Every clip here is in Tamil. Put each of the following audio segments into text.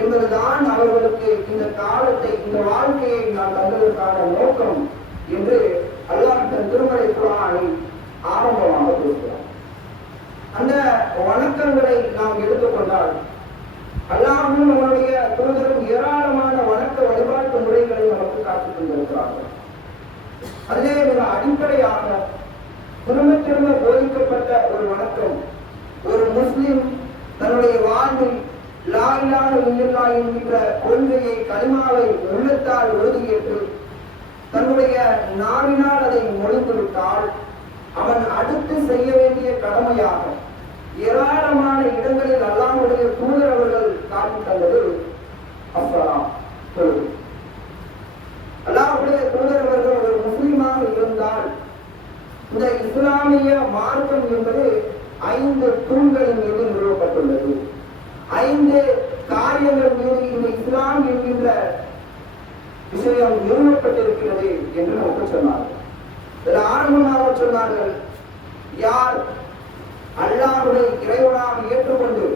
என்பதுதான் அவர்களுக்கு இந்த காலத்தை, இந்த வாழ்க்கையை நான் தந்ததற்கான நோக்கம் என்று அல்லாஹ் தன் திருமறை குர்ஆனில் ஆரம்பமாக பேசுகிறார். அந்த வணக்கங்களை நாம் எடுத்துக்கொண்டால் அல்லாஹ்வும் நம்முடைய தூதரும் ஏராளமான வணக்க வழிபாட்டு முறைகளை நமக்கு காட்டிக் கொண்டிருக்கிறார்கள். அதிலே மிக அடிப்படையாக திரும்ப திரும்ப போதிக்கப்பட்ட ஒரு வணக்கம், ஒரு முஸ்லிம் தன்னுடைய வாழ்வில் லா இலாஹ இல்லல்லாஹ் என்கின்ற கொள்கையை, கலிமாவை உள்ளத்தால் உறுதியேற்று தன்னுடைய நாவினால் அதை மொழிந்துவிட்டால் அவன் அடுத்து செய்ய வேண்டிய கடமையாக ஏராளமான இடங்களில் அல்லாஹ்வுடைய தூதர் அவர்கள் காட்டி தந்தது அஸ்ஸலாம், தொழுகை. அல்லாஹ்வுடைய தூதர் அவர்கள் ஒரு முஸ்லிமாக இருந்தால் இந்த இஸ்லாமிய மார்க்கம் என்பது 5 தூண்களின் மீது நிறுவப்பட்டுள்ளது. 5 காரியங்கள் மீது இந்த இஸ்லாம் என்கின்ற விஷயம் நிறுவப்பட்டிருக்கிறது என்று நமக்கு சொன்னார்கள். இதில் ஆரம்பமாக சொன்னார்கள், யார் அல்லாஹ்வை இறைவனாக ஏற்றுக்கொண்டு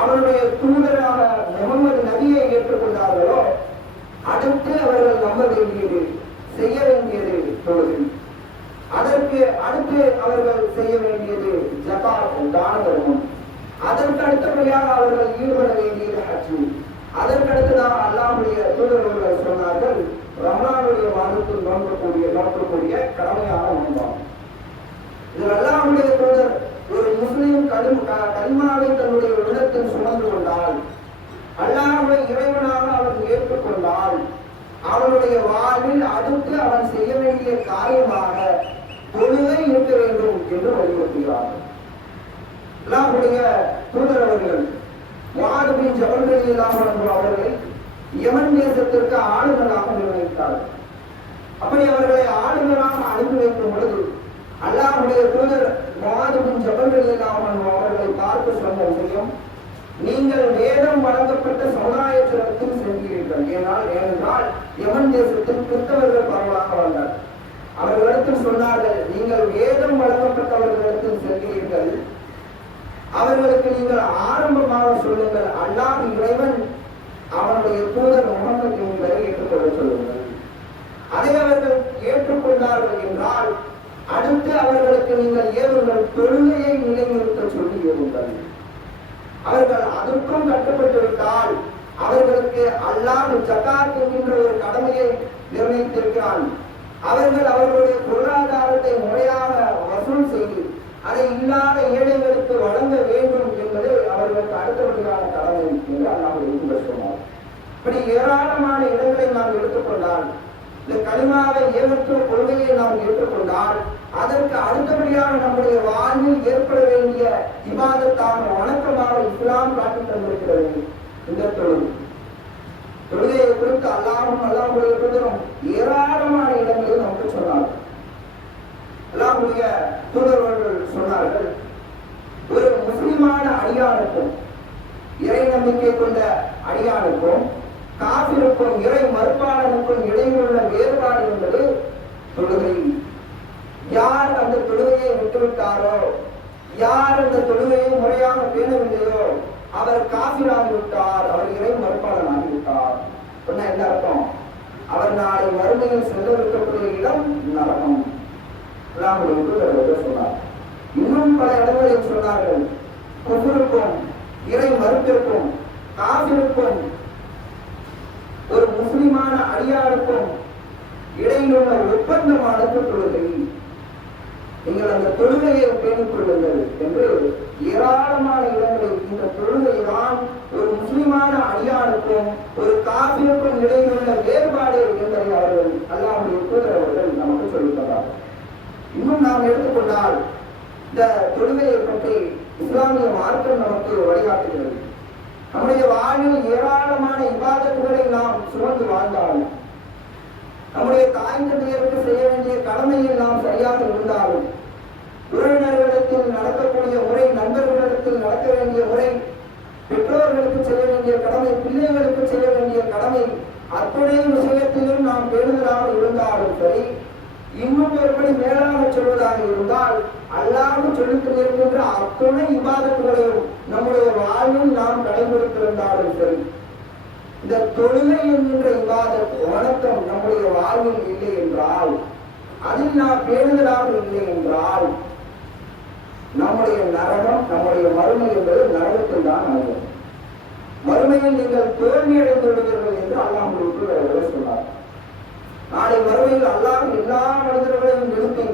அவனுடைய தூதராக முகமது நபியை ஏற்றுக்கொண்டார்களோ அடுத்து அவர்கள் நம்ப வேண்டியது, செய்ய வேண்டியது தொழுகை. அதற்கு அடுத்து அவர்கள் செய்ய வேண்டியது ஜகாத், தான தர்மம். அதற்கு அடுத்தபடியாக அவர்கள் ஈடுபட வேண்டியது ஹஜ். அதற்கடுத்துதான் அல்லாஹ்வுடைய தூதர்கள் சொன்னார்கள், ரமலானுடைய மாதத்தில் நோக்கக்கூடிய கடமையான நோன்பாகும். இதில் அல்லாஹ்வுடைய தூதர் ஒரு முஸ்லிம் கலிமாவை தன்னுடைய உள்ளத்தில் சுமந்து கொண்டால், அல்லாஹ்வை இறைவனாக அவன் ஏற்றுக்கொண்டால், அவனுடைய வாழ்வில் அடுத்து அவன் செய்ய வேண்டிய காரியமாக தொழுகை இருக்க வேண்டும் என்று வலியுறுத்துகிறார்கள். அல்லாஹ்வுடைய தூதர் அவர்கள் முஆத் பின் ஜபல் ரலியல்லாஹு அன்ஹு அவர்களை யமன் தேசத்திற்கு ஆளுநராக நியமித்தார்கள். அப்படி அவர்களை ஆளுநராக அனுப்பி வைக்கும் பொழுது அல்லாஹ்வுடைய தூதர் முஆத் பின் ஜபல் ரலியல்லாஹு அன்ஹு அவர்களை பார்த்து சொன்ன விஷயம், நீங்கள் வேதம் வழங்கப்பட்ட சமுதாயத்திடத்தில் சென்றீர்கள். ஏனென்றால் யமன் தேசத்தில் கிறிஸ்தவர்கள் பரவலாக வந்தார். அவர்களிடத்தில் சொன்னார்கள், நீங்கள் வேதம் வழங்கப்பட்டவர்களிடத்தில் சென்றீர்கள், அவர்களுக்கு நீங்கள் ஆரம்பமாக சொல்லுங்கள், அல்லாஹ் இறைவன், அவனுடைய தூதர் முஹம்மது என்பதை ஏற்றுக்கொள்ள சொல்லுங்கள். அதை அவர்கள் ஏற்றுக்கொண்டார்கள் என்றால் அடுத்து அவர்களுக்கு நீங்கள் ஏவுங்கள், தொழுகையை நிலைநிறுத்த சொல்லி ஏவுங்கள். அவர்கள் அதற்கும் கட்டுப்பட்டு விட்டால் அவர்களுக்கு அல்லாஹ் ஜகாத் என்கின்ற ஒரு கடமையை நிர்ணயித்திருக்கிறான். அவர்கள் அவர்களுடைய பொருளாதாரத்தை முறையாக வசூல் செய்து அதை இல்லாத ஏழைகளுக்கு வழங்க வேண்டும் என்பது அவர்களுக்கு அடுத்தபடியான கடமை என்று அல்லாஹ் சொன்னார். இப்படி ஏராளமான இடங்களை நாம் எடுத்துக்கொண்டால், இந்த கலிமாவை ஏற்ற கொள்கையை நாம் ஏற்றுக்கொண்டால் அதற்கு அடுத்தபடியாக நம்முடைய வாழ்வில் ஏற்பட வேண்டிய இபாதத்தான வணக்கமாக இஸ்லாம் காட்டி தந்திருக்கிறது இந்த தொழுகை. தொழுகையை குறித்து அல்லாஹ்வும் அல்லாஹ்வுடைய தூதரும் ஏராளமான இடங்களில் நமக்கு சொன்னார்கள். அல்லாஹ்வுடைய தூதர்கள் சொன்னார்கள், ஒரு முஸ்லிமான அடியானுக்கும் இறை நம்பிக்கை கொண்ட அடியானுக்கும் காபிருக்கும் இறை மறுப்பாளனுக்கும் இடையில் உள்ள வேறுபாடு என்பது தொழுகை. யார் அந்த தொழுகையை விட்டுவிட்டாரோ, யார் அந்த தொழுகையை முறையாக பேணவில்லையோ அவர் காபிராகிவிட்டார், அவர் இறை மறுப்பாளனாகிவிட்டார். சொன்ன என்ன அர்த்தம்? அவர் நாளை மறுமையில் செல்லவிருக்கக்கூடிய இடம் நரகம். சொன்னார். இன்னும் பல இடங்களில் சொன்னார்கள், குஃப்ருக்கும் இறை மறுப்பிற்கும் காபிருக்கும் ஒரு முஸ்லிமான அடியாருக்கும் இடையில் உள்ள ஒப்பந்தமானது தொழுகை. நீங்கள் அந்த தொழுகையை பேணிக் கொள்ளுங்கள் என்று ஏராளமான இடங்களில் இந்த தொழுகை தான் ஒரு முஸ்லிமான அடியாருக்கும் ஒரு காபிருக்கும் இடையில் உள்ள வேறுபாடு என்பதை அவர்கள் அல்லாஹ்வுடைய தூதர் அவர்கள் நமக்கு சொல்லித்தந்தார்கள். இன்னும் நாம் எடுத்துக்கொண்டால் இந்த தொழுகையை பற்றி இஸ்லாமிய மார்க்கம் நமக்கு வழிகாட்டுகிறது. நம்முடைய வாழ்வில் ஏராளமான இபாதத்துகளை நாம் சுமந்து வாழ்ந்தாலும், நம்முடைய தாய் தந்தையருக்கு செய்ய வேண்டிய கடமையில் நாம் சரியாக இருந்தாலும், உறவினர்களிடத்தில் நடக்கக்கூடிய முறை, நண்பர்களிடத்தில் நடக்க வேண்டிய முறை, பெற்றோர்களுக்கு செய்ய வேண்டிய கடமை, பிள்ளைகளுக்கு செய்ய வேண்டிய கடமை, அத்துணை விஷயத்திலும் நாம் பேணுதலாக இருந்தாலும் சரி, இன்னும் ஒருபடி மேலாக சொல்வதாக இருந்தால் அல்லாஹ் சொல்லிக் கொண்டிருக்கின்ற அத்துணை இபாதத்துகளையும் நம்முடைய வாழ்வில் நாம் கடைபிடித்திருந்தாலும் சரி, இந்த தொழுகை என்கின்ற இபாதத் வணக்கம் நம்முடைய வாழ்வில் இல்லை என்றால், அதில் நாம் பேணுதலாக இல்லை என்றால், நம்முடைய நரகம், நம்முடைய மறுமை என்பது நரகத்தில் தான் ஆகும். மறுமையில் நீங்கள் தோல்வி அடைந்து விடுவீர்கள் என்று அல்லாஹ் சொன்னார். நாளை மறுமையில் அல்லாஹ் எல்லா மனிதர்களையும் நிறுத்தி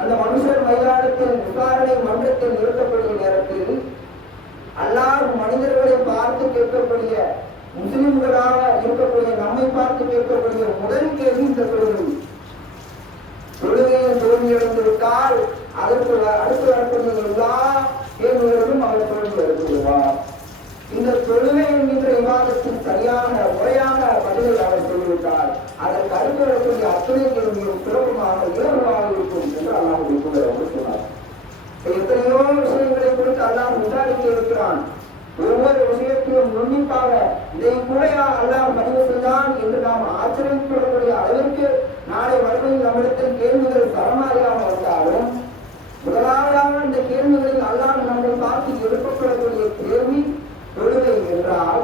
அந்த மனுஷர் மைதானத்தில் விசாரணை மன்றத்தில் நிறுத்தக்கூடிய நேரத்தில் அல்லாஹ் மனிதர்களை பார்த்து கேட்கக்கூடிய, முஸ்லிம்களாக இருக்கக்கூடிய நம்மை பார்த்து கேட்கக்கூடிய முதல் கேள்வி இந்த தொழுகையில் தோல்வியடைந்து விட்டால் அதற்கு அடுத்து வரக்கூடிய எல்லா கேள்விகளிலும் அவர் தோல்வி அடைந்துள்ளார். இந்த தொழுகை என்கின்ற விவாதத்தின் சரியான முறையான பதிலை அவர் சொல்லிவிட்டார். அதற்கு அடுத்து வரக்கூடிய அத்தனை கேள்வியும் சிறப்புமாக இலகுவாக இருக்கும் என்று அல்லாஹ் சொன்னார். எத்தனையோ விஷயங்களை குறித்து அல்லாஹ் விசாரிக்க இருக்கிறான். ஒவ்வொரு விஷயத்தையும் நுண்ணிப்பாக இதை கூடையா அல்லாஹ் பதிவு செய்தான் என்று நாம் ஆச்சரியப்படக்கூடிய அளவிற்கு நாளை மறுமையில் நம்மிடத்தில் கேள்விகள் சரமாரியாக வந்தாலும், முதலாவதாக இந்த கேள்விகளில் அல்லாஹ் நம்மை பார்த்து எழுப்பப்படக்கூடிய கேள்வி தொழுகை என்றால்,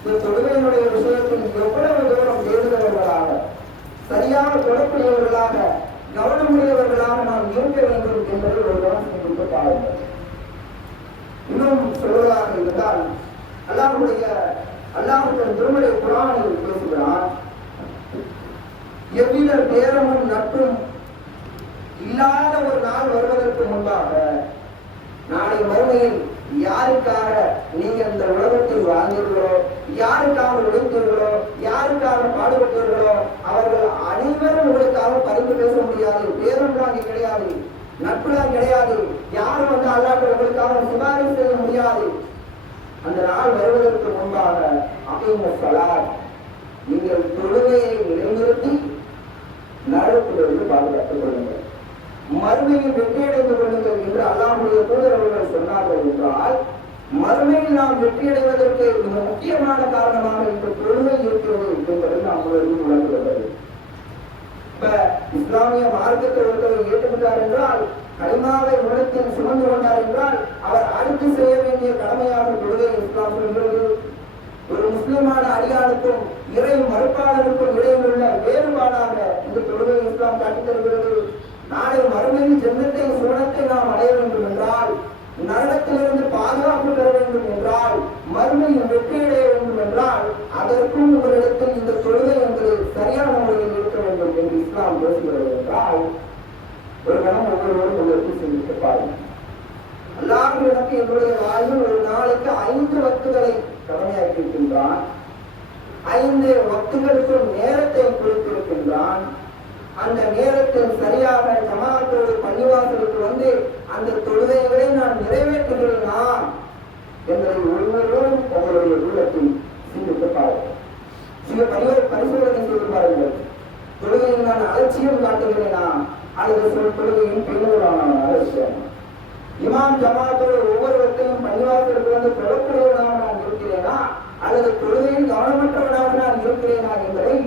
இந்த தொழுகையினுடைய விஷயத்தில் எவ்வளவு தூரம் தேர்ந்தவர்களாக, சரியாக தொடர்புடையவர்களாக, கவனமுடையவர்களாக நாம் இருக்க வேண்டும் என்பதை ஒரு கவனம் சிந்தித்து பாருங்கள். இன்னும் சொல்வதாக இருந்தால், அல்லாஹ் திருமலை குர்ஆனில் பேசுகிறான், எவ்வித பேரமும் நட்பும் இல்லாத ஒரு நாள் வருவதற்கு முன்பாக நாளை மறுமையில் யாருக்காக நீங்க இந்த உலகத்தில் வாழ்ந்தீர்களோ, யாருக்காக உழைத்தீர்களோ, யாருக்காக பாடுபட்டீர்களோ அவர்கள் அனைவரும் உங்களுக்காக பரிந்து பேச முடியாது. பேரொன்றாக கிடையாது, நட்புலாம் கிடையாது. யாரும் வந்து அல்லாஹ் உங்களுக்காக சிபாரிசு செய்ய முடியாது. அந்த நாள் வருவதற்கு முன்பாக அகீமு ஸலாத், நீங்கள் தொழுகையை நிலைநிறுத்தி நரகத்திலிருந்து பாதுகாத்துக் கொள்ளுங்கள், மறுமையில் வெற்றியடைந்து கொள்ளுங்கள் என்று அல்லாஹ்வுடைய தூதர் அவர்கள் சொன்னார்கள் என்றால், மறுமையில் நாம் வெற்றியடைவதற்கு மிக முக்கியமான காரணமாக இந்த தொழுகை இருக்கிறது என்பதை நாம் உணர்கிறது. இப்ப இஸ்லாமிய மார்க்கத்தை ஒருத்தவர் ஏற்றுக்கொண்டார் என்றால், கலிமாவை உள்ளத்தில் சுமந்து கொண்டார் என்றால், அவர் அடுத்து செய்ய வேண்டிய கடமையாக தொழுகை இஸ்லாம் சொல்கிறது. ஒரு முஸ்லிமான அடியாளுக்கும் இறை மறுப்பாளருக்கும் இடையில் உள்ள வேறுபாடாக இந்த தொழுகை இஸ்லாம் காட்டித் தருகிறது. நாளை மறுமையில் ஜன்னத்தை சுவனத்தை நாம் அடைய வேண்டும் என்றால், நரகத்திலிருந்து பாதுகாப்பு பெற வேண்டும் என்றால், மறுமையில் வெற்றியடைய வேண்டும் என்றால், அதற்கும் உங்களிடத்தில் இந்த தொழுகை என்பது சரியான முறையில் இருக்க வேண்டும் என்று இஸ்லாம் பேசுகிறது என்றால், ஒரு கணம் ஒவ்வொருவரும் உங்களுக்கு சிந்தித்து பாருங்கள். அல்லாஹ் எனக்கு என்னுடைய வாழ்வில் ஒரு நாளைக்கு 5 வக்துகளை கடமையாக்கி இருக்கின்றான். 5 வக்துகளுக்கும் நேரத்தை கொடுத்திருக்கின்றான். அந்த நேரத்தில் சரியாக ஜமாஅத்தோடு பள்ளிவாசலுக்கு வந்து அந்த தொழுகைகளை நான் நிறைவேற்றுகிறேனா என்பதை ஒவ்வொருவரும் உங்களுடைய உள்ளத்தில் சிந்தித்து பாருங்கள். சில பரிசோதனை செய்து பாருங்கள். தொழுகையில் நான் அலட்சியம் காட்டுகிறேனா அல்லது தொழுகையின் பெண்ணுகளான அலட்சியம்? இமாம் ஜமாஅத்தோடு ஒவ்வொருவரையும் பள்ளிவாசலுக்கு வந்து தொழக்கூடியவனாக நான் இருக்கிறேனா அல்லது தொழுகையில் கவனமற்றவனாக நான் இருக்கிறேனா என்பதை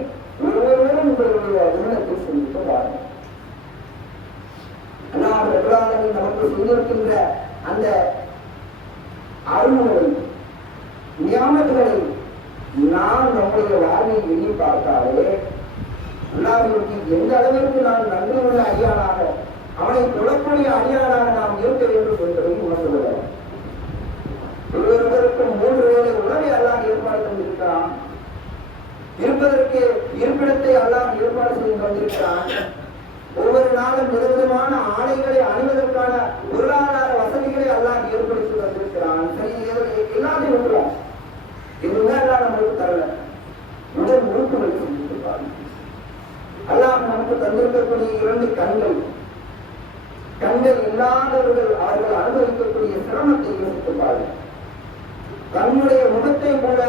ஒவ்வொருவரும் உங்களுடைய உள்ளத்தில் சிந்தித்து பாருங்கள். அல்லாஹ் நமக்கு செய்திருக்கின்ற அந்த அருள்களை, நியாமத்துகளை நாம் நம்முடைய வாழ்வில் எண்ணி பார்த்தாலே அல்லாஹ்வுக்கு எந்த அளவிற்கு நான் நன்றியுள்ள அடியானாக, அவனை தொழக்கூடிய அடியானாக நாம் இருக்க வேண்டும் என்பதை உணர்ந்து கொள்ளலாம். ஒவ்வொருவருக்கும் 3 வேளை உணவை அல்லாஹ் ஏற்பாடு செய்திருக்கிறான். இருப்பதற்கு இருப்பிடத்தை அல்லாஹ் ஏற்பாடு செய்து வந்திருக்கிறான். ஒவ்வொரு நாளும் விதவிதமான ஆடைகளை அணிவதற்கான பொருளாதார வசதிகளை அல்லாஹ் ஏற்படுத்தி வந்திருக்கிறான். சரி, எல்லாத்தையும் விட்டுருவோம், எதுவுமே அல்லாஹ் நமக்கு தரல. உடல் உறுப்புகளை செஞ்சிருப்பாங்க. அல்லாஹ் நமக்கு தந்திருக்கக்கூடிய 2 கண்கள், கண்கள் இல்லாதவர்கள் அவர்கள் அனுபவிக்கக்கூடிய சிரமத்தை யோசித்துப்பார்கள். தன்னுடைய முகத்தை கூட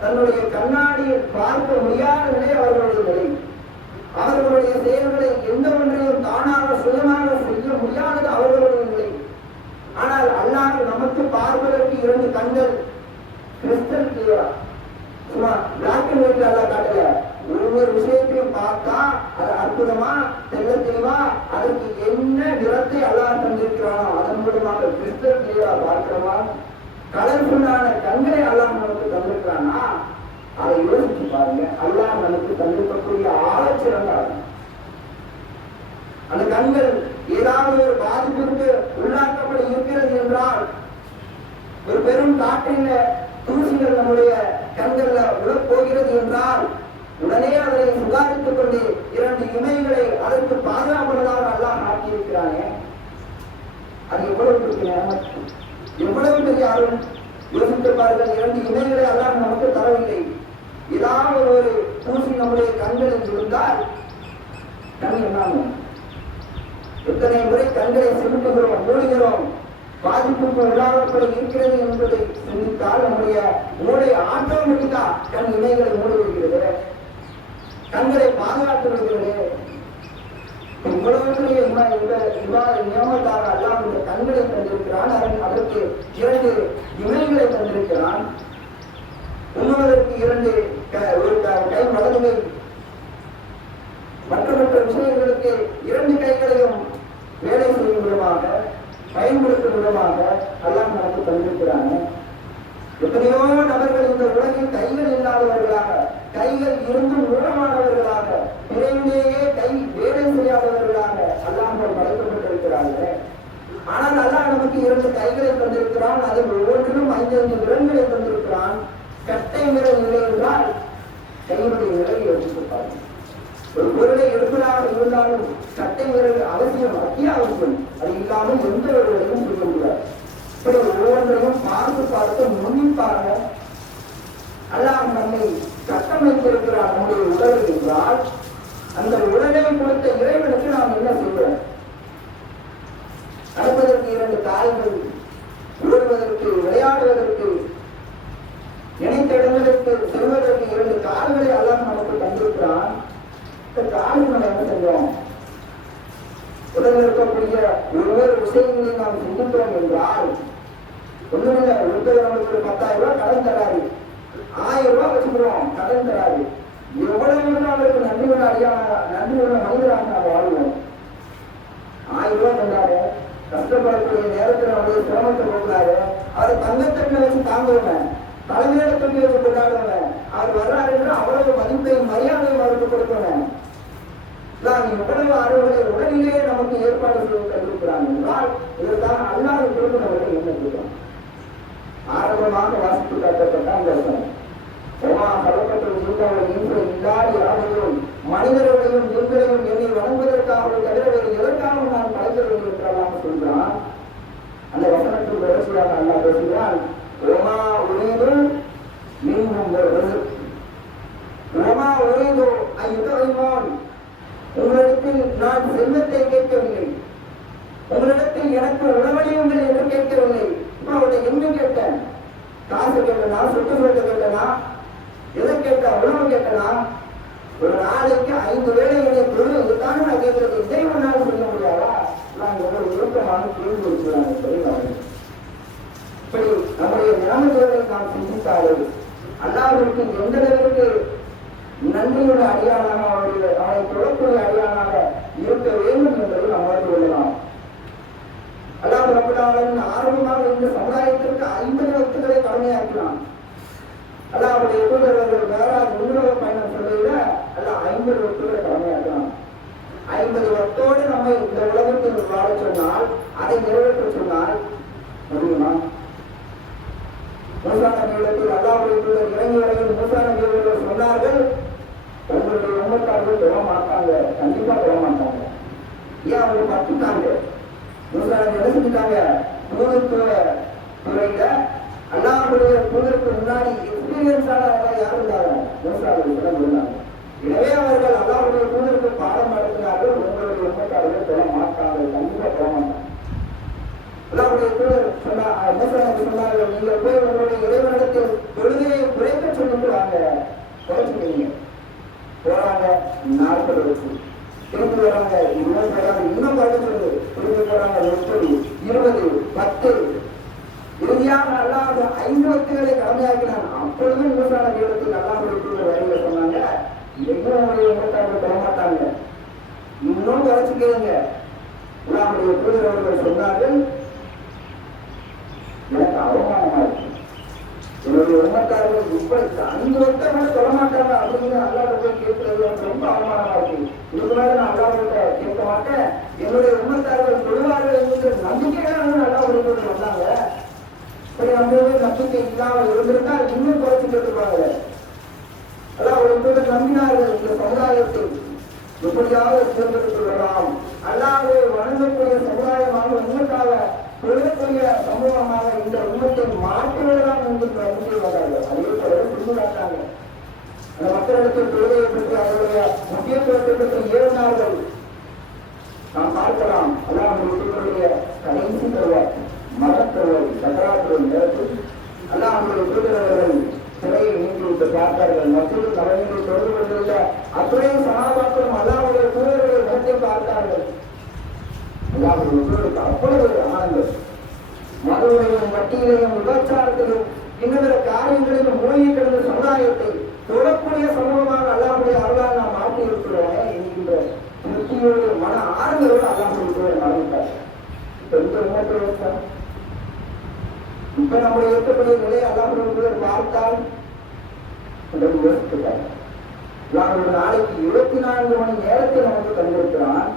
தன்னுடைய கண்ணாடியில் பார்க்க முடியாத நிலை அவர்களுடைய நிலை. அவர்களுடைய செயல்களை எந்த ஒன்றையும் தானாக சுயமாக செய்ய முடியாதது அவர்களுடைய நிலை. ஆனால் அல்லாஹ் நமக்கு பார்ப்பதற்கு 2 கண்கள் கிறிஸ்டல் கிளியரா, சும்மா பிளாக் அண்ட் ஒயிட் அல்லாஹ் காட்டல. ஒவ்வொரு விஷயத்தையும் பார்த்தா அது அற்புதமா தெல்ல தெளிவா அதற்கு என்ன நிறத்தை அல்லாஹ் தந்திருக்கிறானோ அதன் மூலமாக கிறிஸ்டல் கிளியரா பார்க்கிறோமா? கலர்ஃபுல்லான கண்களை அல்லாஹ் நமக்கு தந்திருக்கிறானா? அதை யோசிச்சு பாருங்க. அல்லாஹ் நமக்கு தந்திருக்கக்கூடிய ஆராய்ச்சிறந்த அந்த கண்கள் ஏதாவது ஒரு பாதிப்பிற்கு உள்ளாக்கப்பட இருக்கிறது என்றால், ஒரு பெரும் காற்றின் தூசிகள் நம்முடைய கண்கள்ல உழப்போகிறது என்றால், உடனே அதனை சுதாரித்துக் கொண்டு 2 இமைகளை அதற்கு பாதுகாப்பதாக அல்லாஹ் ஆக்கியிருக்கிறானே, அது எவ்வளவு பெரிய நேரம், எவ்வளவு பெரிய அருள். யோசித்திருப்பார்கள். 2 இமைகளை அல்லாஹ் நமக்கு தரவில்லை. ஏதாவது ஒரு தூசி நம்முடைய கண்களில் இருந்தால் கண் என்னாகும்? எத்தனை முறை கண்களை சிமிட்டுகிறோம், மூடுகிறோம், பாதிப்புக்கு உள்ளாகப்பட இருக்கிறது என்பதை சிந்தித்தால் நம்முடைய மூளை ஆட்டோமேட்டிக்கா கண் இமைகளை மூடுகிறது, கண்களை பாதுகாத்து விடுகிறது. இவ்வளவு பெரிய நியமத்தாக அல்லாஹ் இந்த கண்களை தந்திருக்கிறான், அதற்கு 2 இமைகளை தந்திருக்கிறான். உண்ணுவதற்கு 2 கை வலதுகை, மற்ற விஷயங்களுக்கு 2 கைகளையும் வேலை செய்யும் விதமாக பயன்படுத்தும் விதமாக அல்லாஹ் நமக்கு தந்திருக்கிறாங்க. எத்தனையோ நபர்கள் இந்த உலகில் கைகள் இல்லாதவர்களாக, கைகள் இருந்தும் ஊனமானவர்களாக, விரைவிலேயே கை வேலை செய்யாதவர்களாக அல்லாஹ் படைக்கப்பட்டிருக்கிறார்கள். ஆனால் அல்லாஹ் நமக்கு 2 கைகளை தந்திருக்கிறான். அதில் ஒவ்வொன்றிலும் 5 விரல்களை தந்திருக்கிறான். கட்டை விரல் இல்லை என்றால் கையினுடைய விரலை எடுத்துப்பார்கள். ஒரு பொருளை எடுப்பதாக இருந்தாலும் கட்டை விரல் அவசியம், அத்தியாவசியம். அது இல்லாமல் எந்த ஒரு வேலையும் செய்ய முடியாது. இப்படி ஒவ்வொன்றையும் பார்த்து நுண்ணிப்பாக அல்லாஹ் நம்மை கட்டமைத்திருக்கிறார் நம்முடைய உடலை என்றால், அந்த உடலை கொடுத்த இறைவனுக்கு நாம் என்ன செய்வோம்? நடப்பதற்கு 2 கால்கள், ஓடுவதற்கு, விளையாடுவதற்கு, நினைத்த இடங்களுக்கு செல்வதற்கு 2 கால்களை அல்லாஹ் நமக்கு தந்திருக்கிறான். காலில் நம்ம என்ன செஞ்சோம்? உடலில் இருக்கக்கூடிய ஒவ்வொரு விஷயங்களை நாம் சிந்திக்கிறோம் என்றால், ஒண்ணுமில்லை, ஒருத்தர் நமக்கு ஒரு 10,000 ரூபாய் கடன் தராரு, 1000 ரூபாய் வச்சுக்கிறோம், கடன் தராரு. எவ்வளவு அவருக்கு நன்றி உள்ள மனிதராக நாம் வாழ்வோம். 1000 ரூபாய் தந்தாரு, கஷ்டப்படக்கூடிய நேரத்தில் அவருடைய சிரமத்தை போக்குறாரு, அவர் தங்கத்தட்டில் வச்சு தாங்குவேன், தலைமையில தூக்கி வச்சு கொண்டாடுவேன். அவர் வர்றாரு என்று அவ்வளவு மதிப்பையும் மரியாதையும் அவருக்கு கொடுக்கணும். நான் எவ்வளவு அறுவடை உடனேயே நமக்கு ஏற்பாடு செய்து தந்திருக்கிறான் என்றால், இதற்காக அல்லாத திருமணவர்கள் என்ன செய்வான்? ஆரம்பமாக வாசித்து காட்டப்பட்ட அந்த மனிதர்களையும் ஜின்களையும் என்னை வணங்குவதற்காக தவிர வேறு எதற்காக நான் படைக்கவில்லை என்றெல்லாம் சொல்கிறான். அந்த வசனத்தில் தொடர்ச்சியாக அல்லாஹ் பேசுகிறான். ஓமா உரியது மீண்டும் ஓமா உரியதோ ஐயுதறிவான், உங்களிடத்தில் நான் செல்வத்தை கேட்கவில்லை, உங்களிடத்தில் எனக்கு உணவளியுங்கள் என்று கேட்கவில்லை. இப்ப அவருடைய என்ன கேட்டேன்? காசு கேட்டனா, சொத்து சொத்து கேட்டனா, எதை கேட்டா? உணவு கேட்டனா? ஒரு நாளைக்கு 5 வேளைகளை பொருள் இதுதான் நான் கேட்கறது. இதை ஒரு நாள் சொல்ல முடியாதா? நான் ஒரு விருப்பமான கேள்வி வச்சுக்கிறாங்க. இப்படி நம்முடைய ஞானங்களை நாம் சிந்தித்தாலே அல்லாஹ்வுக்கு எந்த அளவிற்கு நன்றியுள்ள அடியானாக அவனை தொடக்கூடிய அடியானாக இருக்க வேண்டும் என்பதை நாம் உணர்ந்து கொள்ளலாம். அல்லாஹ் ரப்பல் ஆலமீன் ஆரம்பமாக இந்த சமுதாயத்திற்கு 50 வக்துகளை கடமையாக்கினான். அல்லாஹ்வுடைய தூதர்கள் மேராஜ் உன்னத பயணம் சொல்லையில அல்லாஹ் 50 வக்துகளை கடமையாக்கினான். 50 வக்தோடு நம்மை இந்த உலகத்தில் வாழ சொன்னால், அதை நிறைவேற்ற சொன்னால் முடியுமா? மூசா நபியிடத்தில் அல்லாஹ்வுடைய தூதர் இறங்கி வரையில் மூசா நபி அவர்கள் சொன்னார்கள், உங்களுடைய உம்மத்தார்கள் தொழ மாட்டாங்க, கண்டிப்பா தொழ மாட்டாங்க. ஏன் அவங்க பத்துட்டாங்க? மூசா நபி என்ன செஞ்சுட்டாங்க? தூதத்துவ துறையில அல்லாஹ்வுடைய தூதருக்கு முன்னாடி எக்ஸ்பீரியன்ஸ் ஆனவர்கள் யாரும் இருந்தாங்க? மூசா அவர்கள் இருந்தாங்க. எனவே அவர்கள் அல்லாஹ்வுடைய தூதருக்கு பாடம் நடத்தினார்கள், உங்களுடைய உம்மத்தார்கள் தொழ மாட்டாங்க, கண்டிப்பா தொழ மாட்டாங்க. அல்லாஹ்வுடைய தூதர் சொன்னார்கள், நீங்கள் போய் உங்களுடைய இறைவனிடத்தில் தொழுகையை குறைக்க சொல்லிக்கிறாங்க, குறைச்சிக்கிறீங்க. போறாங்க 40 வருஷம், திரும்பி வராங்க 20 வராங்க, இன்னும் குறைக்க சொல்லுது, திரும்பி போறாங்க 30, 20, 10. இறுதியாக அல்லாஹ் 5 வக்துகளை கடமையாக்கினான். அப்பொழுதும் மூசா நபியிடத்தில் அல்லாஹ்வுடைய தூதர் வரையில சொன்னாங்க, எங்களுடைய உம்மத்தார்கள் தொழ மாட்டாங்க, இன்னும் குறைச்சிக்கிறீங்க. அல்லாஹ்வுடைய தூதர் அவர்கள் சொன்னார்கள், எனக்கு அவமானமா இருக்கு, என்னுடைய உண்மத்தார்கள் இப்ப 5 வருஷம் கூட சொல்ல மாட்டாங்க அப்படின்னு அல்லாஹ் போய் கேட்கிறது ரொம்ப அவமானமா இருக்கு. இதுக்கு மேல நான் அல்லாஹ்கிட்ட கேட்க மாட்டேன், என்னுடைய உண்மத்தார்கள் சொல்லுவார்கள் என்கிற நம்பிக்கையான நல்லா ஒரு வந்தாங்க. சரி, நம்ம நம்பிக்கை இல்லாமல் இருந்திருந்தால் இன்னும் குறைச்சு கேட்டுருவாங்க. அதான் ஒரு நம்பினார்கள் இந்த சமுதாயத்தை எப்படியாவது தேர்ந்தெடுத்து விடலாம், அல்லாஹ்வை வணங்கக்கூடிய சமுதாயமாக உண்மைக்காக தொழிலக்கூடிய சமூகமாக இந்த உண்மத்தை மாற்றுவதுதான் என்று நம்பிக்கைவார்கள். அதே போல புரிந்துகாட்டாங்க. அந்த மக்களிடத்தில் தொழிலை பற்றி அவருடைய முக்கியத்துவத்தை பற்றி ஏறினார்கள். நாம் பார்க்கலாம், அல்லாஹ் அவர்களுடைய கடைசி தருவார் மரத்தருவார் சக்கராத்துறை நேரத்தில் அல்லாஹ் அவருடைய தூதரவர்கள் சிலையை நீங்கிவிட்டு பார்த்தார்கள். மற்றொரு தலைமையை தொடர்பு கொண்டுள்ள அத்துறை சகாபாக்களும் அல்லாஹ்வுடைய தூதர்களுடைய முகத்தை பார்த்தார்கள். அல்லாஹ்வுடைய அவ்வளவு ஆனந்தம். மதுவையும் வட்டியிலையும் விபச்சாரத்திலும் இன்னொரு காரியங்களிலும் மூழ்கி கிடந்த சமுதாயத்தை தொடக்கூடிய சமூகமாக அல்லாஹ்வுடைய அருளால் நாம் மாற்றி இருக்கிறோம் என்கின்ற திருப்தியோடு மன ஆறுதலோடு அல்லாஹ்வுடைய மறைந்தார். இப்ப இந்த உண்மை இப்ப நம்முடைய இருக்கக்கூடிய நிலை அல்லாஹ்வுடைய பார்த்தால் யோசிக்கிறார். ஒரு நாளைக்கு 24 மணி நேரத்தை நமக்கு தந்திருக்கிறான்.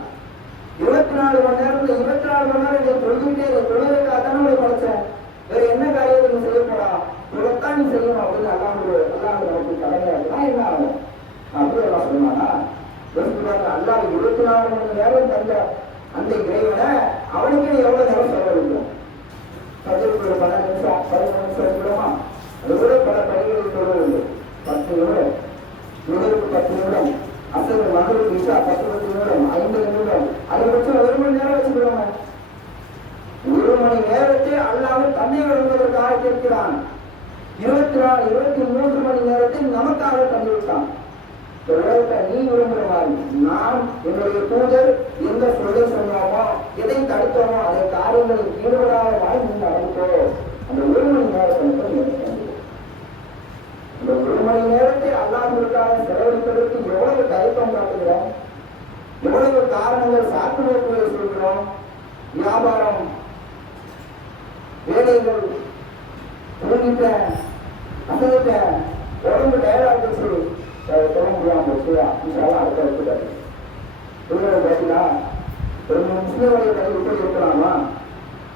24 மணி நேரத்துல 24 மணி நேரம் இதை தொழுகிட்டே தொழுகைக்காக நம்ம படைச்சேன். வேற என்ன காரியத்தை நீ செய்யப்படா, இவ்வளவுதான் நீ செய்யணும் அப்படின்னு அல்லாஹ் நமக்கு கடமையாக்குனா என்ன ஆகும் அப்படி எல்லாம் சொன்னானா? அல்லாஹ் 24 மணி நேரம் தந்த அந்த இறைவனை அவனுக்கு எவ்வளவு நேரம் செலவழிக்கும்? பதிலுக்கு 12 நிமிஷம் 13 நிமிஷம் இருக்கிறோமா? அது கூட பல பணிகளை சொல்றது 10 நிமிடம், முதலுக்கு 10 நிமிடம், அசல் மகளுக்கு விஷா 10 நிமிடம், 50 நிமிடம், அதிகபட்சம் 1 மணி நேரம் வச்சுக்கிறோங்க. 1 மணி நேரத்தை அல்லாஹ் தன்னை வழங்குவதற்காக கேட்கிறான். 24 23 மணி நேரத்தை நமக்காக தந்துவிட்டான். நீ விரும்புகிற மாதிரி நான் என்னுடைய தூதர் எந்த சொல்லை சொன்னோமோ எதை தடுத்தோமோ அதை காரியங்களில் ஈடுபடாத மாதிரி நீ நடந்தோ. அந்த 1 மணி நேரத்தை இந்த 1 மணி நேரத்தை அல்லாஹ்வுக்காக செலவழிப்பதற்கு எவ்வளவு தயக்கம் காட்டுகிறோம், எவ்வளவு காரணங்கள் சாக்கு நோக்குகளை சொல்கிறோம். வியாபாரம், வேலைகள், தூங்கிட்ட, அசைத்த, உடம்பு டயர்டாக போச்சு, சொல்ல முடியாம போச்சுயா அடுத்த வச்சுட்டாரு. பார்த்தீங்கன்னா ஒரு முஸ்லிமுடைய கல்வி எப்படி இருக்கலாமா?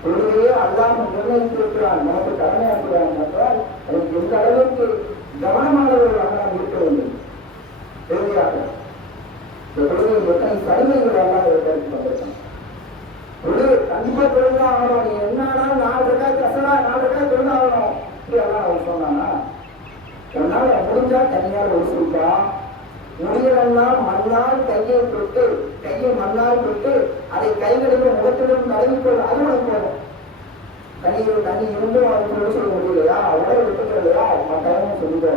தொழுகையே அல்லாம நிர்ணயித்திருக்கிறான், நமக்கு கடமையாக்குறான் என்றால் அதுக்கு எந்த அளவுக்கு கவனமானவர்களாக நாம் இருக்க வேண்டும். இறுதியாக இந்த தொழுகை எத்தனை கடுமைகள் எல்லாம் வந்திருக்கான். தொழுகை கண்டிப்பா தொழுதான் ஆகணும். நீ என்னன்னா 4 ரக்காத் அசரா 4 ரக்காத் தொழுதான் ஆகணும் இப்படி எல்லாம் அவன் சொன்னானா? என்னால் முடிஞ்சா தனியார் ஒரு சொல்றா, முடியலெல்லாம் மண்ணால் கையை தொட்டு கையை மண்ணால் தொட்டு அதை கைகளிலும் முகத்திலும் தடவிக்கொள், அது உனக்கு போதும். தனியில் தண்ணி இருந்தும் அவருக்கு சொல்ல முடியலையா? உடல் விட்டுக்கலையா? மற்றவங்க சொல்லுங்க.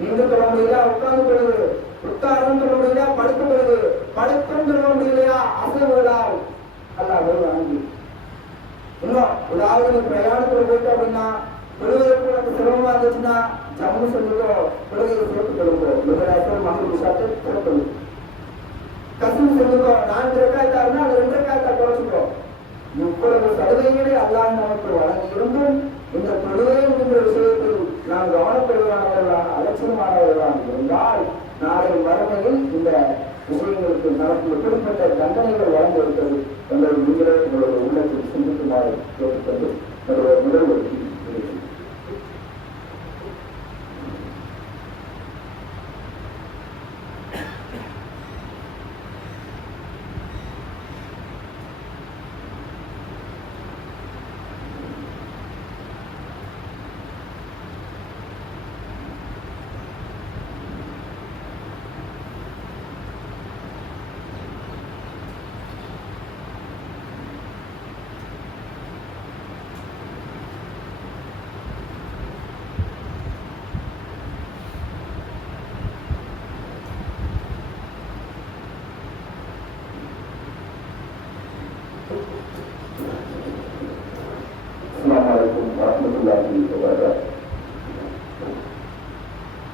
நின்று சொல்ல முடியலையா? உட்கார்ந்து கொள்ளுது. உட்கார்ந்து சொல்ல முடியலையா? படுத்து கொள்ளுது. படுத்தும் சொல்ல முடியலையா? அசைவுகளால் அல்ல வாங்கி இன்னும் ஏதாவது நீ பிரயாணத்தில் போயிட்டு அப்படின்னா தொழுவதற்கு உனக்கு சிரமமா இருந்துச்சுன்னா ஜம்மு சொல்லுதோ தொழுகையை சேர்த்து கொள்ளுங்க. மக்களுக்கு சட்டை சிறப்பு கசிவு சொல்லுதோ 4 ரக்காயத்தா இருந்தா அது 2 ரக்காயத்தா குறைச்சுக்கோ. இவ்வளவு சலுகைகளை அல்லாஹ் நமக்கு வழங்கி இருந்தும் இந்த தொழுகை என்கின்ற விஷயத்தில் நாம் கவனப்படுவதானவர்களாக அலட்சியமானவர்களாக இருந்தால் நாளை மறுமையில் இந்த விஷயங்களுக்கு நமக்கு எப்படிப்பட்ட தண்டனைகள் வழங்க இருக்கிறது என்பதை நீங்களே உங்களுடைய உள்ளத்தில் சிந்திக்குமாறு கேட்டுக்கொண்டு என்னுடைய முதல் வழி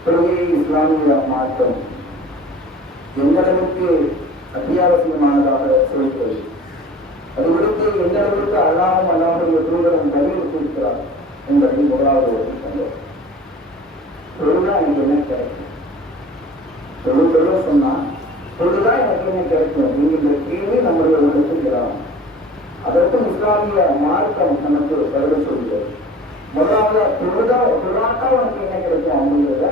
தொழுகை இஸ்லாமிய மாற்றம் எந்த அளவுக்கு அத்தியாவசியமானதாக சொல்கிறது, அது குறித்து எந்த அளவுக்கு அல்லாஹும் அல்லாஹுடைய தூதரும் வலியுறுத்தியிருக்கிறார் என்பதை முதலாவது ஒரு சந்தோஷம். இஸ்லாமிய மார்க்கம் நமக்கு கருத சொல்கிறது. முதலாவது தொழுதாட்டா உனக்கு என்ன கிடைக்கும் அப்படிங்கிறத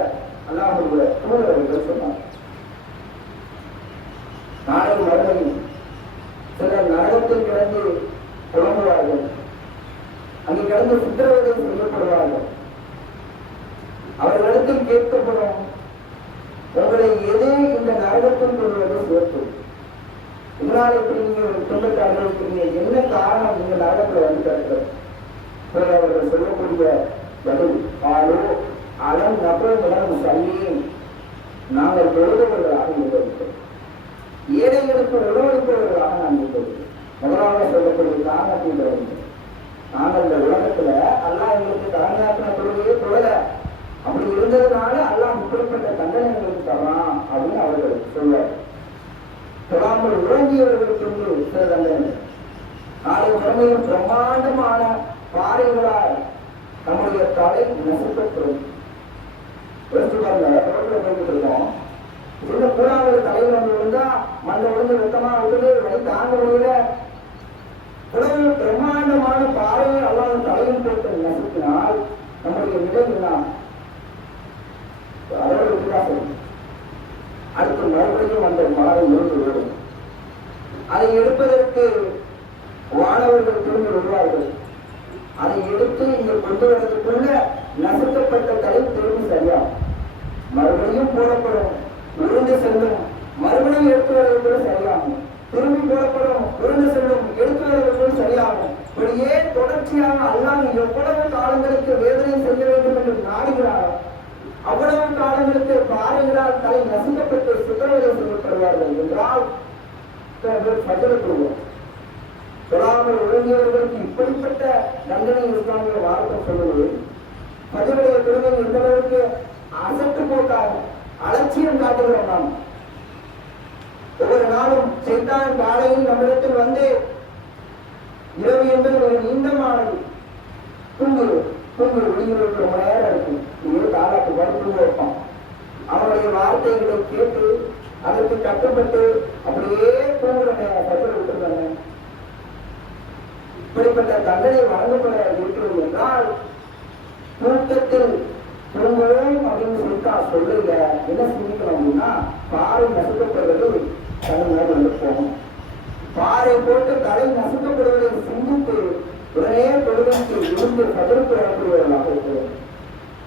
அல்லாஹ்வுடைய தூதர்கள் சொன்னார். நாளை மறுமையில் சிலர் நரகத்தில் கிடந்து புலம்புவார்கள், அங்கே கிடந்து சித்திரவதை செய்யப்படுவார்கள். அவர்களிடத்தில் கேட்கப்படும், உங்களை எதே இந்த நரகத்தில் கொள்வது சேர்த்து, இதனால் இப்படி நீங்க துன்பத்தை அனுபவிக்கிறீங்க, என்ன காரணம் நீங்க நரகத்துல வந்து கிடக்கிறது? அவர்கள் சொல்லக்கூடிய பதில், ஆளோ அலம் நபர்களும் சல்லி, நாங்கள் தொழுதவர்களாக இருந்திருக்கிறோம், ஏழைகளுக்கு உணவளிப்பவர்களாக நாம் இருந்திருக்கிறோம். முதலாக சொல்லக்கூடிய காரணத்தை நாங்கள் இந்த உலகத்துல அல்லாஹ் எங்களுக்கு கடமையாக்கின தொழுகையே தொழல, அப்படி இருந்ததுனால அல்லாஹ் முற்பட்ட தண்டனை எங்களுக்கு தரலாம் அப்படின்னு அவர்கள் சொல்வார். தொழாமல் உறங்கியவர்களுக்கு சில தண்டனை. நாளை உடமையும் பிரம்மாண்டமான பாறைகளால் நம்முடைய தலை நசுக்கப்படும். இருக்கோம் இந்த கூடாவது தலைவர் வந்து விழுந்தா மண்ணை விழுந்து வெத்தமா விழுந்து வழி தாங்க முடியல. உடல் பிரம்மாண்டமான பாறையை அல்லாத தலையில் போட்டு நசுக்கினால் நம்முடைய நிலை எல்லாம் அதோட வித்தியாசம். அடுத்த மறுபடியும் அந்த பாறை விழுந்து விடும். அதை எடுப்பதற்கு வானவர்கள் திரும்பி வருவார்கள். அதை எடுத்து இங்க கொண்டு வரதுக்குள்ள நசுக்கப்பட்ட தலை திரும்பி சரியாகும். மறுபடியும் போடப்படும், விழுந்து செல்லும், மறுபடியும் எடுத்து வருவது கூட சரியாகும். திரும்பி போடப்படும், விழுந்து செல்லும், எடுத்து வருவது கூட சரியாகும். இப்படியே தொடர்ச்சியாக அல்லாஹ் எவ்வளவு காலங்களுக்கு வேதனை செய்ய வேண்டும் என்று நாடுகிறார், அவ்வளவு காலங்களுக்கு பாறைகளால் தலை நசுக்கப்பட்டு சித்திரவதை செய்யப்படுவார்கள் என்றால் பஜரத்துவோம். தொழாமல் ஒழுங்கியவர்களுக்கு இப்படிப்பட்ட தண்டனை இஸ்லாமிய வார்த்தை சொல்லுவது பஜருடைய தொழுகை எந்த அளவுக்கு அசட்டு போக்காக அலட்சியம் காட்டுகிறோம். நாம் ஒவ்வொரு நாளும் சைத்தான் காலையில் நம்மிடத்தில் வந்து இரவு என்பது ஒரு நீண்டமானது, தூங்கு விடுகிறது ரொம்ப நேரம் இருக்கும், இதே காலாட்டு படுத்து வைப்பான். அவனுடைய வார்த்தைகளை கேட்டு அதற்கு கட்டுப்பட்டு அப்படியே தூங்குற பஜர் விட்டுருந்தாங்க. இப்படிப்பட்ட தண்டனை வழங்கப்பட இருக்கிறது என்றால் தூக்கத்தில் தூங்குவோம் அப்படின்னு சொல்லிட்டா சொல்லுங்க. என்ன சிந்திக்கணும் அப்படின்னா, பாறை நசுக்கப்படுவது தனியாக இருப்போம். பாறை போட்டு தலை நசுக்கப்படுவதை சிந்தித்து உடனே தொழுகைக்கு இருந்து பதிலுக்கு வரக்கூடியவர்களாக இருக்கிறோம்.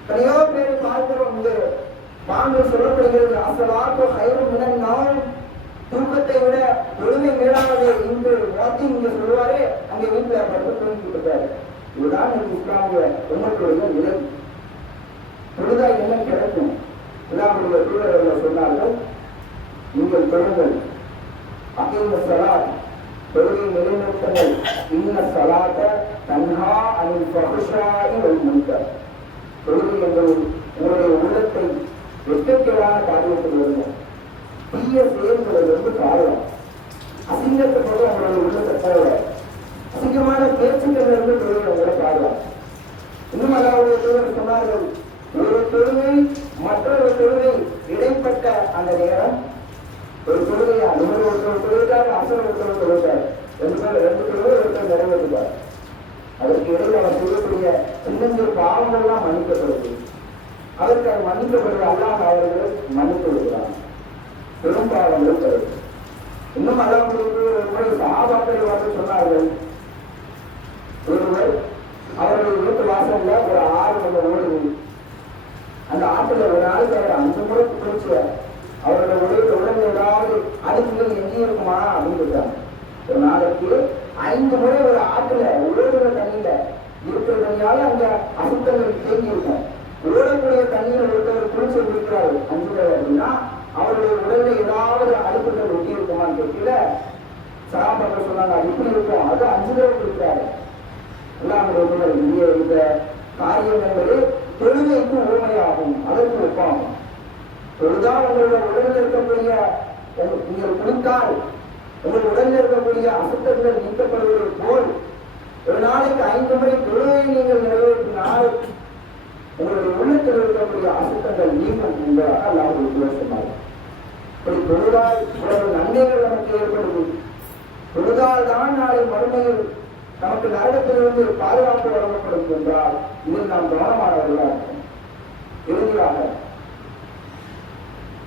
எத்தனையோ பேரை பார்க்கிறோம். இங்கு பாங்கு சொல்லப்படுகிறது, அசலாக்கு ஹைரும் மினன், தூக்கத்தை விட தொழுகை மேலானது இன்று வாத்தி இங்க சொல்லுவாரே, அங்கே வீட்டில் படுத்து தூங்கிட்டு இருக்காரு. இதுதான் இஸ்லாமிய உம்மத்துடைய நிலை. தொழுதா என்ன கிடைக்கும்? இஸ்லாமுடைய தூதர்கள் சொன்னார்கள், நீங்கள் தொழுங்கள், அகிந்த சலாத், தொழுகை நிலைநிறுத்தங்கள், இன்ன சலாத்த தன்ஹா அனில் ஃபஹ்ஷாஇ வல் முன்கர். தொழுகை என்பது உங்களுடைய உள்ளத்தை வெட்கக்கேடான காரியத்தில் இருந்த தீய செயல்களிலிருந்து காரணம். அசிங்கத்தை போது அவங்களுடைய உள்ளத்தை போல அசிங்கமான பேச்சுக்களிலிருந்து தொழுகை உங்களை காரணம். இன்னும் அல்லாஹ்வுடைய தூதர் சொன்னார்கள், ஒரு தொழுகை மற்றொரு தொழுகை இடைப்பட்ட அந்த நேரம், ஒரு தொழுகையா ஒரு தொழுகைக்காக அசல் ஒருத்தர் தொழுகிறார், ரெண்டு தொழுகை ஒருத்தர் நிறைவேற்றுவார். அதற்கு இடையில் அவர் செய்யக்கூடிய சின்னஞ்சு பாவங்கள்லாம் மன்னிக்கப்படுது. அதற்கு அது மன்னிக்கப்படுவது அல்லாஹ் அவர்கள் மன்னித்து விடுகிறார். பெரும் பாவங்கள் தருது. இன்னும் அல்லாஹ் சஹாபாக்கள் வந்து சொன்னார்கள், ஒருவர் அவருடைய வீட்டு வாசல்ல ஒரு ஆறு கொஞ்சம் ஓடுது. அந்த ஆற்றுல ஒரு நாளைக்கு அவர் 5 முறை குளிச்சுவார். அவருடைய உடம்பு ஏதாவது அடுப்புகள் எங்கே இருக்குமா அப்படின்னு இருக்காங்க. ஒரு நாளைக்கு 5 முறை ஒரு ஆற்றுல ஓடுற தண்ணியில இருக்கிற தண்ணியால அங்க அசுத்தங்கள் தேங்கி இருக்கும். ஓடக்கூடிய தண்ணீர் ஒருத்தர் குளிச்சு இருக்கிறாரு 5 முறை அப்படின்னா அவருடைய உடல்ல ஏதாவது அடுப்புகள் ஒட்டி இருக்குமான்னு கேட்கல. சஹாபாக்கள் சொன்னாங்க, அது இப்படி இருக்கும், அது 5 தடவை குளிக்கிறாரு. இந்த காரியம் என்பது தொழுகைக்கு உண்மையாகும், அதற்கு ஒப்பாகும். தொழுதால் உங்களுடைய உடலில் இருக்கக்கூடிய நீங்கள் குளித்தால் உங்கள் உடலில் இருக்கக்கூடிய அசுத்தங்கள் நீக்கப்படுவதை போல் ஒரு நாளைக்கு 5 முறை தொழுகையை நீங்கள் நிறைவேற்றினால் உங்களுடைய உள்ளத்தில் இருக்கக்கூடிய அசுத்தங்கள் நீங்கும் என்பதாக அல்லாஹ் சொன்னார். இப்படி தொழுதால் உலக நன்மைகள் நமக்கு ஏற்படுது. தொழுதால் தான் நாளை மறுமையில் நமக்கு நரகத்திலிருந்து பாதுகாப்பு வழங்கப்படும் என்றால் இதில் நாம் கவனமானவர்களாக இருக்கும். இறுதியாக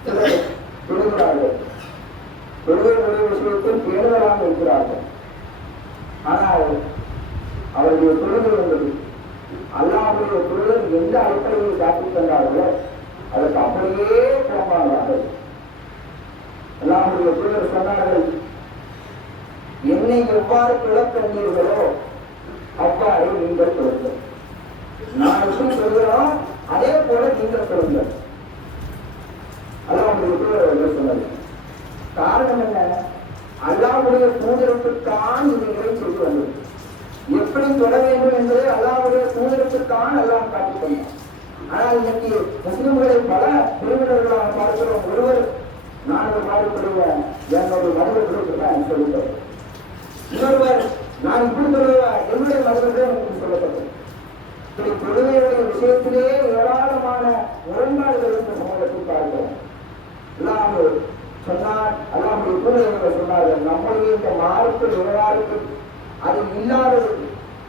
சிலர் தொழுகிறார்கள், தொழுகையுடைய விஷயத்தில் பேணுதலாக இருக்கிறார்கள். ஆனால் அவருடைய தொழுகை என்பது அல்லாஹ்வுடைய தொழுகை எந்த அடிப்படையில் காட்டித் தந்தார்களோ அதற்கு அப்படியே புறம்பானார்கள். அல்லாஹ்வுடைய தூதர் சொன்னார்கள், என்னை எவ்வாறு பிளக்கண்டீர்களோ அவ்வாறு நீங்கள் சொல்லுங்கள். நான் எப்படி சொல்கிறோம் அதே போல நீங்கள் சொல்லுங்கள். அல்லாஹ்வுடைய தூதர் சொன்னார்கள். காரணம் என்ன? அல்லாஹ்வுடைய தூதருக்குத்தான் இந்த நிலை செய்து வந்தது. எப்படி தொட வேண்டும் என்பதை அல்லாஹ்வுடைய தூதருக்குத்தான் அல்லாஹ் காட்டிக் கொண்டார். ஆனால் இன்னைக்கு முஸ்லிம்களை பல பிரிவினர்களாக பார்க்கிறோம். ஒருவர் நான் பாடுபடுவேன் என்னோட மதத்திற்கு சொல்லிட்டேன், இன்னொருவர் நான் இப்படி சொல்லுவேன் என்னுடைய மதத்திற்கு எனக்கு சொல்லப்பட்டது. இப்படி தொழுகையுடைய விஷயத்திலே ஏராளமான முரண்பாடுகள் இந்த சமூகத்தில் பார்க்கிறோம். எல்லாம் சொன்னார், அல்லாஹ்வுடைய தூதர் சொன்னார்கள், நம்முடைய இந்த மார்க்கு விவகாரத்தில் அது இல்லாதது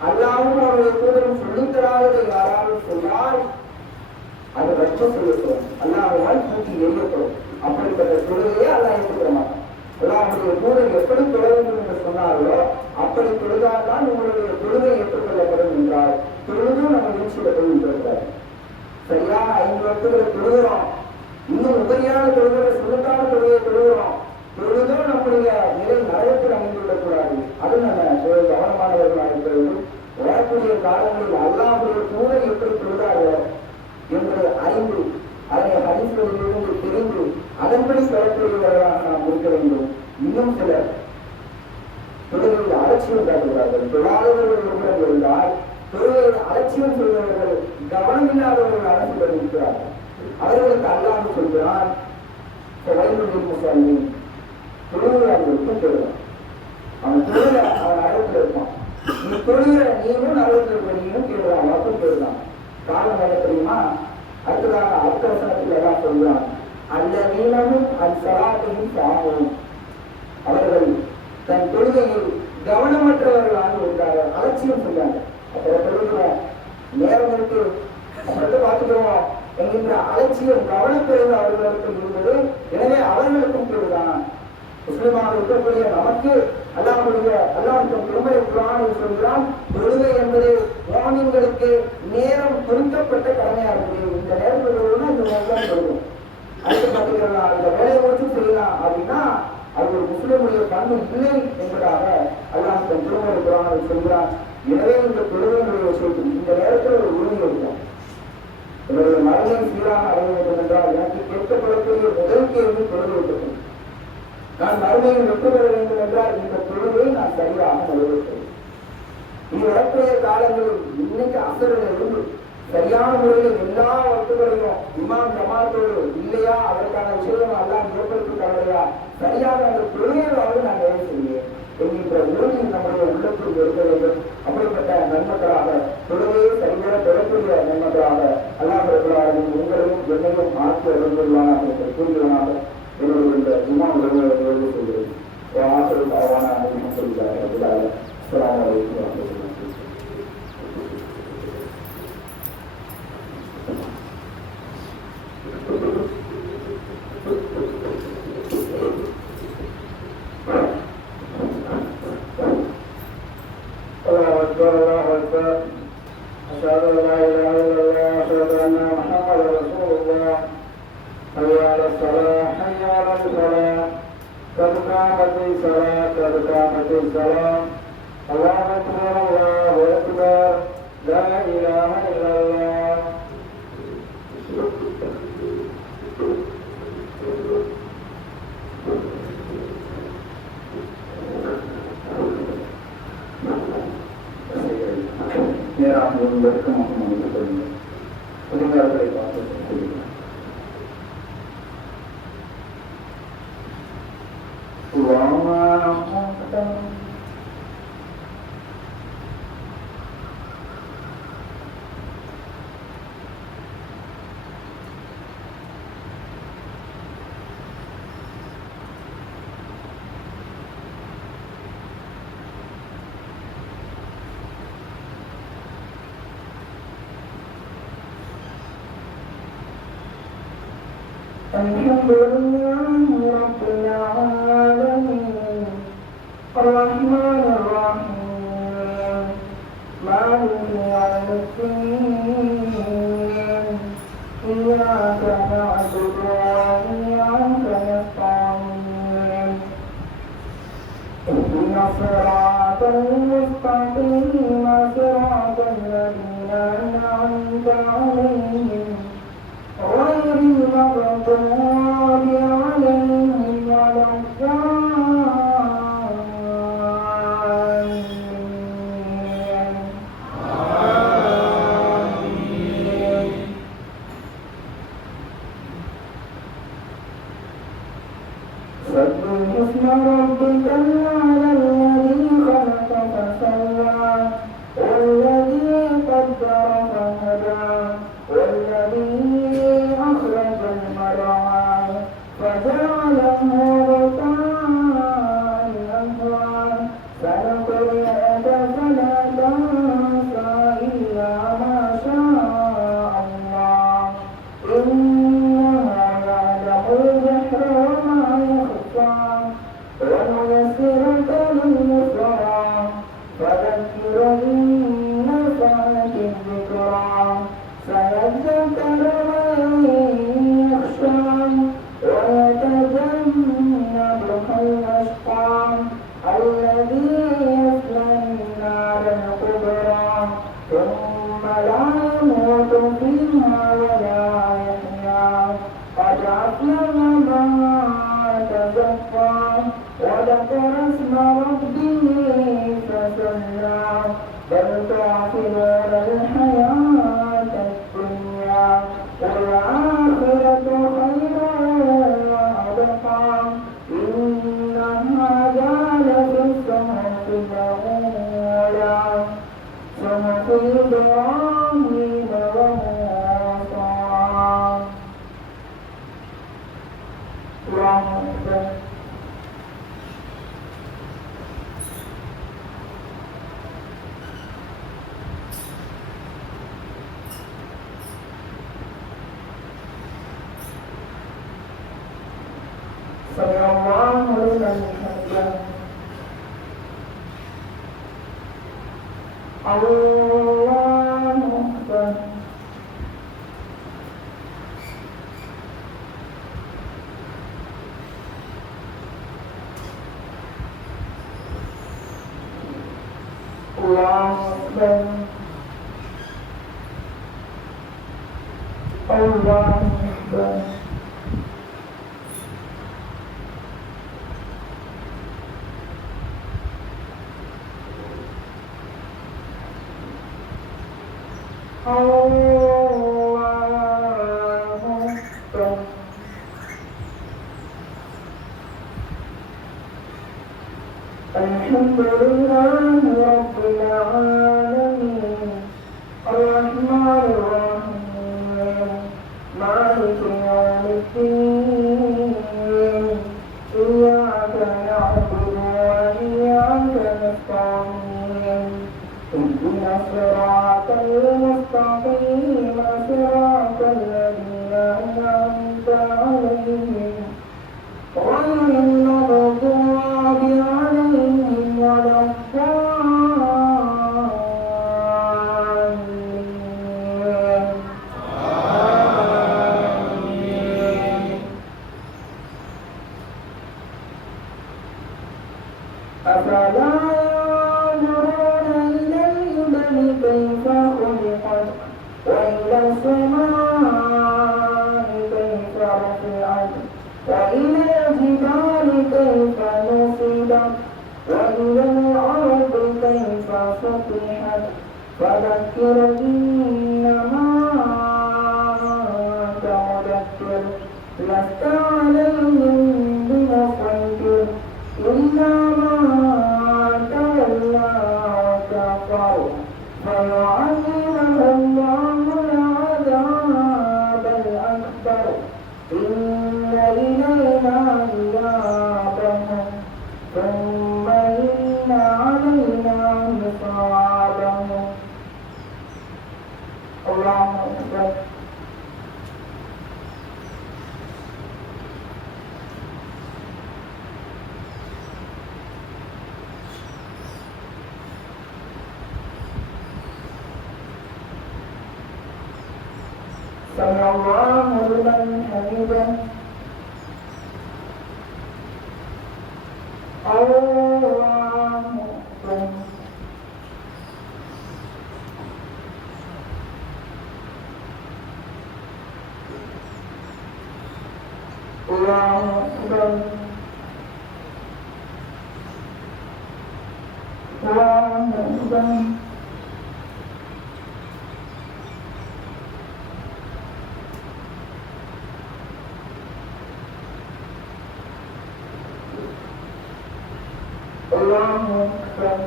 அல்லாஹ்வும் அவருடைய தூதரும் சொல்லித்தராததை யாராவது சொன்னால் அது ரத்தம் சொல்லப்படும், அல்லாஹ்வால் தூக்கி எரியப்படும். அப்படிப்பட்ட தொழுகையே அல்லாஹ் ஏற்றுக்கிற மாட்டான். அல்லாஹ்வுடைய தூதர் எப்படி தொழ வேண்டும் என்று சொன்னார்களோ அப்படி தொழுதால்தான் உங்களுடைய தொழுகை ஏற்றுக்கொள்ளப்படும் என்றால் தொழுதும் நம்ம வீழ்ச்சியில தொழுகிறார். சரியான 5 வருடங்களை தொழுகிறோம், இன்னும் உபரியான தொழுகிற சுருக்கான தொழுகையை தொழுகிறோம். தொழுதும் நம்முடைய நிலை நரகத்தில் அமைந்துவிடக் கூடாது. அது நம்ம கவனமானவர்களாக இருக்கிறது. வரக்கூடிய காலங்களில் அல்லாஹ்வுடைய தூதர் எப்படி தொழுதாரோ என்று அறிந்து அதை ஹதீஸ்களிலிருந்து தெரிந்து அதன்படி பெறக்கூடியவர்களாக நாம் இருக்க வேண்டும். இன்னும் சிலர் தொழுகையில் அலட்சியம் காட்டுகிறார்கள். தொழாதவர்கள் ஒருவர் இருந்தால் தொழுகையில் அலட்சியம் செய்தவர்கள் கவனம் இல்லாதவர்கள் அரசு இருக்கிறார்கள். அவர்களுக்கு அல்லாஹ் சொல்கிறான், தொழுகிறார்களுக்கும் தொழுகிறான். அவன் தொழுக அவன் அழகில் இருப்பான். நீ தொழுகிற நீயும் அழகில் இருக்க நீயும் கேட்கிறான், வாக்கும் கேட்கிறான். காலம் என்ன தெரியுமா? அடுத்ததாக அடுத்த வசனத்தில் எல்லாம் சொல்கிறான், அந்த நீளமும் அச்சலாட்டையும் சாகும். அவர்கள் தன் தொழுகையில் கவனமற்றவர்களாக இருக்கிறார்கள், அலட்சியம் செய்றாங்க. அப்புறம் தொழுகிற நேரம் இருக்கு, அப்புறம் பார்த்துக்கிறோம் என்கின்ற அலட்சியம் கவனக்குறைவு அவர்களுக்கு இருந்தது. எனவே அவர்களுக்கும் தொழுதான். முஸ்லிமாக இருக்கக்கூடிய நமக்கு அல்லாஹ்வுடைய திருமறை குர்ஆனில் சொல்கிறான், தொழுகை என்பது முஃமின்களுக்கு நேரம் குறிக்கப்பட்ட கடமையாக இருக்குது. இந்த நேரத்தில் தொழுதுனா இந்த நேரத்தில் தொழுகும். அடுத்து பார்த்தீங்கன்னா இந்த வேலையை மட்டும் செய்யலாம் அப்படின்னா அது ஒரு முஸ்லிமுடைய பண்பு இல்லை என்பதாக அல்லாஹ் திருமறை குர்ஆனில் சொல்கிறான். எனவே இந்த தொழுகையுடைய விஷயத்தில் இந்த நேரத்தில் ஒரு உறுதி இருக்கும். இவருடைய மரணை சீராக அடைய வேண்டும் என்றால் எனக்கு கேட்கப்படக்கூடிய முதல் கேள்வி தொழுகை இருக்கும். நான் மறுமையில் வெற்றி பெற வேண்டும் என்றால் இந்த தொழுகையை நான் சரியாக நிறைவேற்றேன். இனி வரக்கூடிய காலங்களில் இன்னைக்கு அசரில் இருந்து சரியான முறையில் எல்லா வகுப்புகளையும் இமாம் ஜமாத்தோடு இல்லையா அதற்கான விஷயம் எல்லாம் ஏற்படுத்தி தரலையா சரியாக அந்த தொழுகையாவது நான் நிறைவு செய்வேன் என்கின்ற உறுதி நம்முடைய உள்ளத்தில் இருக்க வேண்டும். அப்படிப்பட்ட நன்மக்களாக தொழுகையை சரிவர பெறக்கூடிய நன்மக்களாக அல்லாஹ் ரப்பல் உங்களையும் என்னையும் ஆட்சி அடைந்துள்ளானாக என்று கூறுகிறானாக என்னுடைய இந்த இமாம் நிறைவு செய்கிறேன். ஆசிரியர் ஆவான சொல்கிறார். அஸ்ஸலாமு அலைக்கும் வரஹ்மத்துல்லாஹி. الحمد لله رب العالمين الرحمن الرحيم مالك يوم الدين إياك نعبد وإياك نستعين اهدنا الصراط المستقيم صراط الذين أنعمت عليهم غير المغضوب عليهم ولا الضالين آمين. سبح اسم ربك الأعلى الذي خلق فسوى والذي قدر فهدى والذي أخرج المرعى فجعله غثاء أحوى سنقرئك فلا تنسى إلا ما شاء الله إنه يعلم الجهر وما يخفى ونيسرك لليسرى فذكر إن نفعت الذكرى سيذكر من يخشى ويتجنبها الأشقى الذي يصلى النار الكبرى ثم لا يموت فيها ولا يحيا قد أفلح من تزكى وذكر اسم ربه فصلى بل تؤثرون الحياة الدنيا والآخرة خير وأبقى إن هذا لفي الصحف الأولى صحف إبراهيم وموسى. الله أكبر. سمع الله لمن حمده. الله أكبر. الله أكبر. الله أكبر. الحمد لله رب العالمين الرحمن الرحيم مالك يوم الدين إياك نعبد وإياك نستعين اهدنا الصراط المستقيم صراط الذين أنعمت عليهم غير المغضوب عليهم ولا الضالين آمين. أفلا ينظرون إلى الإبل كيف خلقت وإلى السماء كيف رفعت وإلى الجبال كيف نصبت وإلى الأرض كيف سطحت فذكر إنما أنت مذكر لست عليهم بمسيطر إلا من تولى وكفر فيعذبه الله العذاب الأكبر إن إلينا إيابهم ثم إن علينا حسابهم. الله أكبر. سمع الله لمن حمده الله أكبر الله أكبر الله أكبر الله أكبر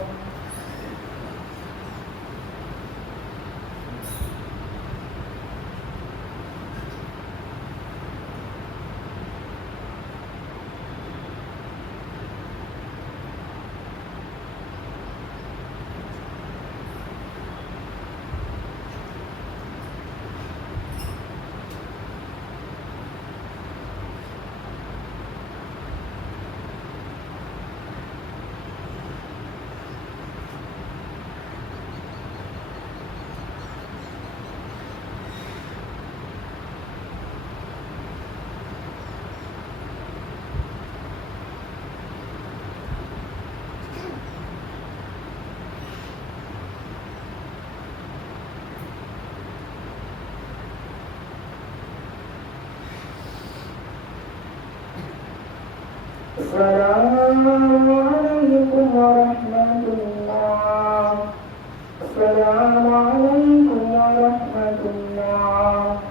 السلام عليكم ورحمة الله. السلام عليكم ورحمة الله.